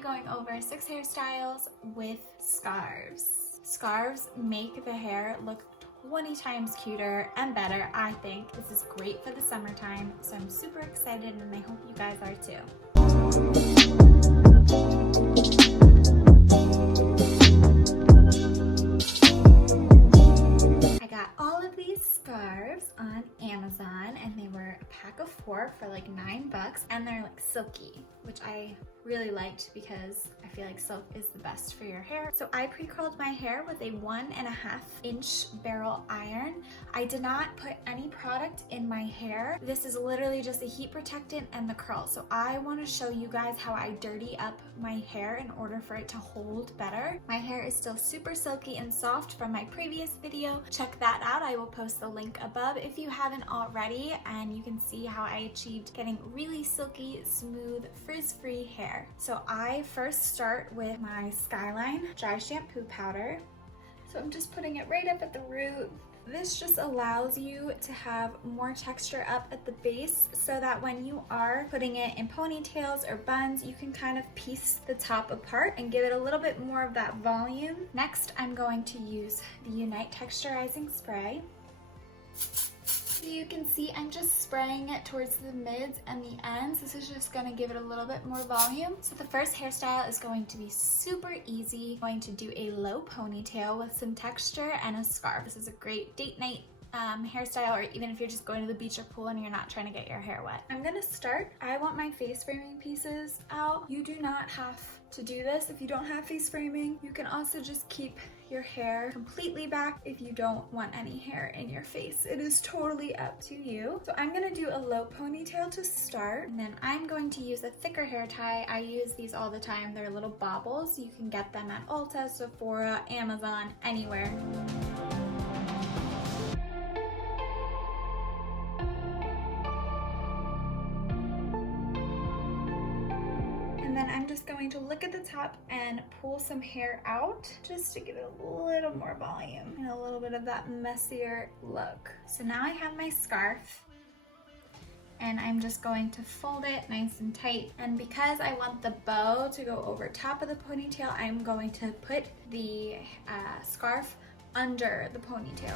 be going over 6 hairstyles with scarves. Scarves make the hair look 20 times cuter and better, I think. This is great for the summertime, so I'm super excited and I hope you guys are too. Scarves on Amazon, and they were a pack of 4 for like $9, and they're like silky, which I really liked because I feel like silk is the best for your hair. So I pre-curled my hair with a 1.5-inch barrel iron. I did not put any product in my hair. This is literally just a heat protectant and the curl. So I want to show you guys how I dirty up my hair in order for it to hold better. My hair is still super silky and soft from my previous video. Check that out. I will post the link above if you haven't already, and you can see how I achieved getting really silky, smooth, frizz-free hair. So I first start with my Skyline dry shampoo powder. So I'm just putting it right up at the root. This just allows you to have more texture up at the base so that when you are putting it in ponytails or buns, you can kind of piece the top apart and give it a little bit more of that volume. Next, I'm going to use the Unite Texturizing Spray. You can see I'm just spraying it towards the mids and the ends. This is just going to give it a little bit more volume. So the first hairstyle is going to be super easy. I'm going to do a low ponytail with some texture and a scarf. This is a great date night hairstyle, or even if you're just going to the beach or pool and you're not trying to get your hair wet. I'm gonna start. I want my face framing pieces out. You do not have to do this if you don't have face framing. You can also just keep your hair completely back if you don't want any hair in your face. It is totally up to you. So I'm gonna do a low ponytail to start, and then I'm going to use a thicker hair tie. I use these all the time. They're little baubles. You can get them at Ulta, Sephora, Amazon, anywhere. And then I'm just going to look at the top and pull some hair out just to give it a little more volume and a little bit of that messier look. So now I have my scarf, and I'm just going to fold it nice and tight. And because I want the bow to go over top of the ponytail, I'm going to put the scarf under the ponytail.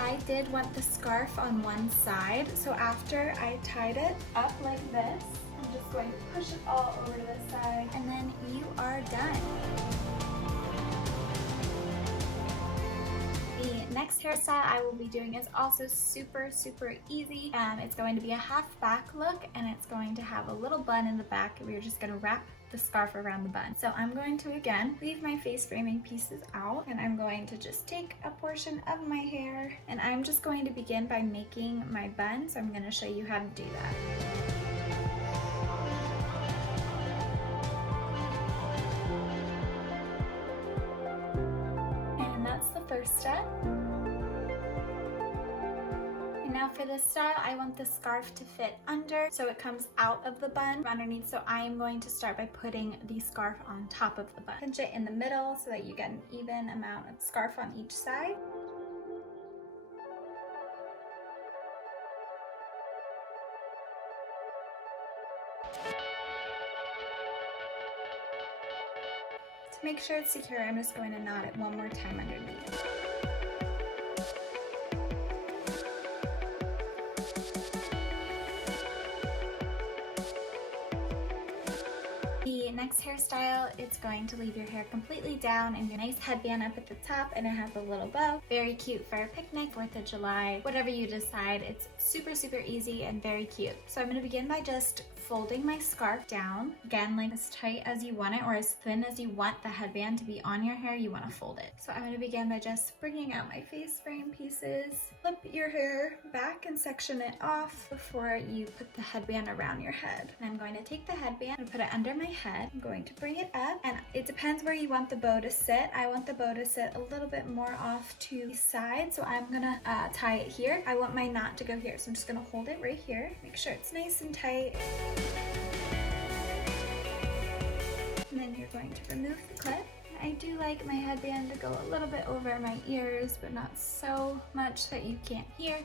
I did want the scarf on one side, so after I tied it up like this, I'm just going to push it all over to this side, and then you are done. The next hairstyle I will be doing is also super easy. It's going to be a half back look, and it's going to have a little bun in the back. We're just going to wrap the scarf around the bun. So I'm going to again leave my face framing pieces out, and I'm going to just take a portion of my hair, and I'm just going to begin by making my bun. So I'm going to show you how to do that. And that's the first step. Now for this style, I want the scarf to fit under, so it comes out of the bun underneath. So I am going to start by putting the scarf on top of the bun. Pinch it in the middle so that you get an even amount of scarf on each side. To make sure it's secure, I'm just going to knot it one more time underneath. The next hairstyle, it's going to leave your hair completely down and your nice headband up at the top, and it has a little bow. Very cute for a picnic, 4th of July, whatever you decide. It's super easy and very cute. So I'm going to begin by just folding my scarf down. Again, like as tight as you want it, or as thin as you want the headband to be on your hair, you want to fold it. So I'm going to begin by just bringing out my face frame pieces. Flip your hair back and section it off before you put the headband around your head. And I'm going to take the headband and put it under my head. I'm going to bring it up, and it depends where you want the bow to sit. I want the bow to sit a little bit more off to the side, so I'm gonna tie it here. I want my knot to go here, so I'm just gonna hold it right here. Make sure it's nice and tight. And then you're going to remove the clip. I do like my headband to go a little bit over my ears, but not so much that you can't hear,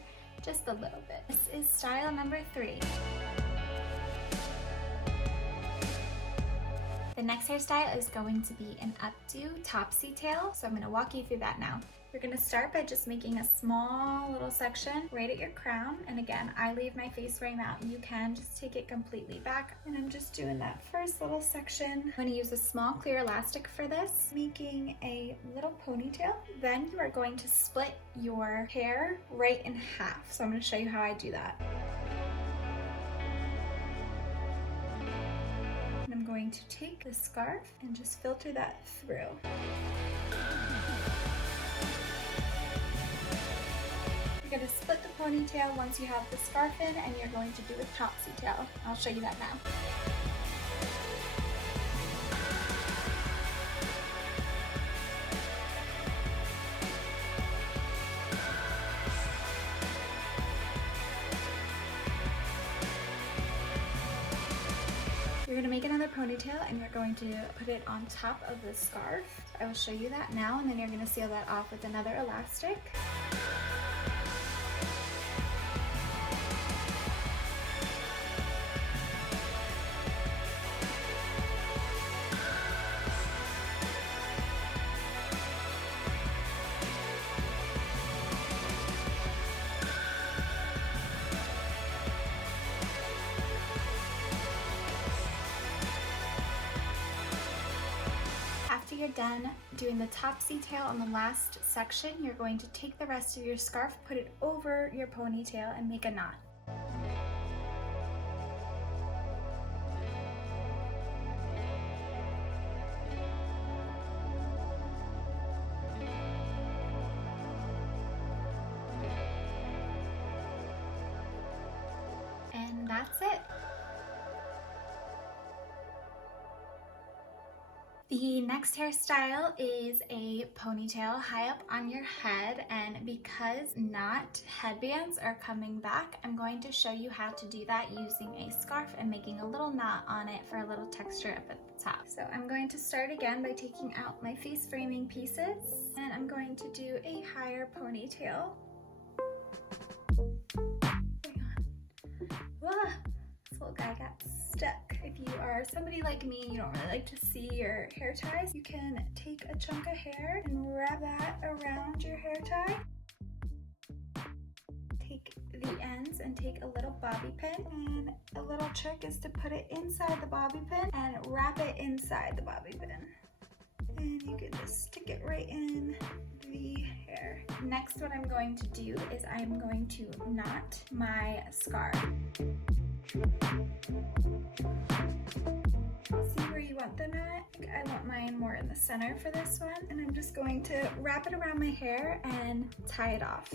just a little bit. This is style number 3. The next hairstyle is going to be an updo Topsy Tail, so I'm going to walk you through that now. We're going to start by just making a small little section right at your crown, and again, I leave my face frame out. You can just take it completely back, and I'm just doing that first little section. I'm going to use a small clear elastic for this, making a little ponytail. Then you are going to split your hair right in half, so I'm going to show you how I do that. And I'm going to take the scarf and just filter that through. You're going to split the ponytail once you have the scarf in, and you're going to do a Topsy Tail. I'll show you that now. You're going to make another ponytail and you're going to put it on top of the scarf. I will show you that now, and then you're going to seal that off with another elastic. After you're done doing the Topsy Tail on the last section, you're going to take the rest of your scarf, put it over your ponytail, and make a knot. And that's it. The next hairstyle is a ponytail high up on your head, and because knot headbands are coming back, I'm going to show you how to do that using a scarf and making a little knot on it for a little texture up at the top. So I'm going to start again by taking out my face framing pieces, and I'm going to do a higher ponytail. Hang on. Whoa, this little guy got stuck. If you are somebody like me, you don't really like to see your hair ties, you can take a chunk of hair and wrap that around your hair tie. Take the ends and take a little bobby pin, and a little trick is to put it inside the bobby pin and wrap it inside the bobby pin. And you can just stick it right in the hair. Next, what I'm going to do is I'm going to knot my scarf. See where you want the knot? I want mine more in the center for this one, and I'm just going to wrap it around my hair and tie it off.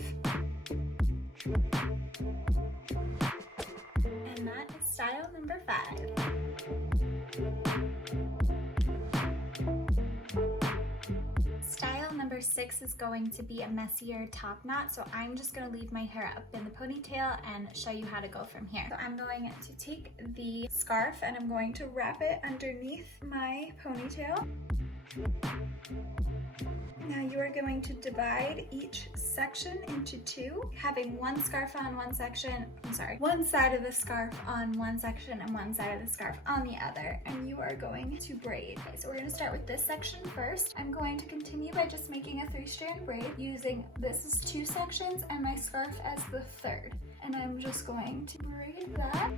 And that is style number 5. Style number 6 is going to be a Messier Top Knot, so I'm just going to leave my hair up in the ponytail and show you how to go from here. So I'm going to take the scarf and I'm going to wrap it underneath my ponytail. Now you are going to divide each section into 2, having one scarf on one section, one side of the scarf on one section and one side of the scarf on the other, and you are going to braid. Okay, so we're going to start with this section first. I'm going to continue by just making a 3-strand braid using this is 2 sections and my scarf as the 3rd. And I'm just going to braid that.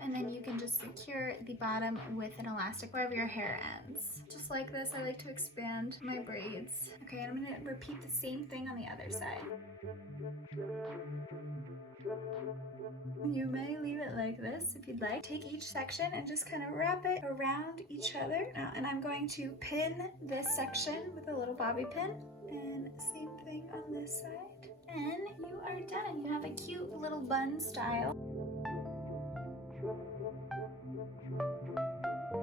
And then you can just secure the bottom with an elastic wherever your hair ends. Just like this, I like to expand my braids. Okay, I'm gonna repeat the same thing on the other side. You may leave it like this if you'd like. Take each section and just kind of wrap it around each other. Now, and I'm going to pin this section with a little bobby pin, and same thing on this side. And you are done. You have a cute little bun style.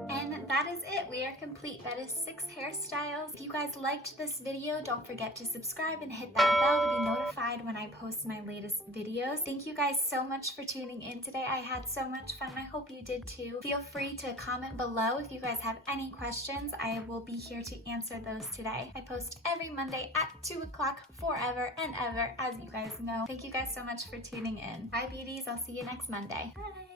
And that that is it. We are complete. That is 6 hairstyles. If you guys liked this video, don't forget to subscribe and hit that bell to be notified when I post my latest videos. Thank you guys so much for tuning in today. I had so much fun. I hope you did too. Feel free to comment below if you guys have any questions. I will be here to answer those today. I post every Monday at 2 o'clock forever and ever, as you guys know. Thank you guys so much for tuning in. Bye beauties. I'll see you next Monday. Bye.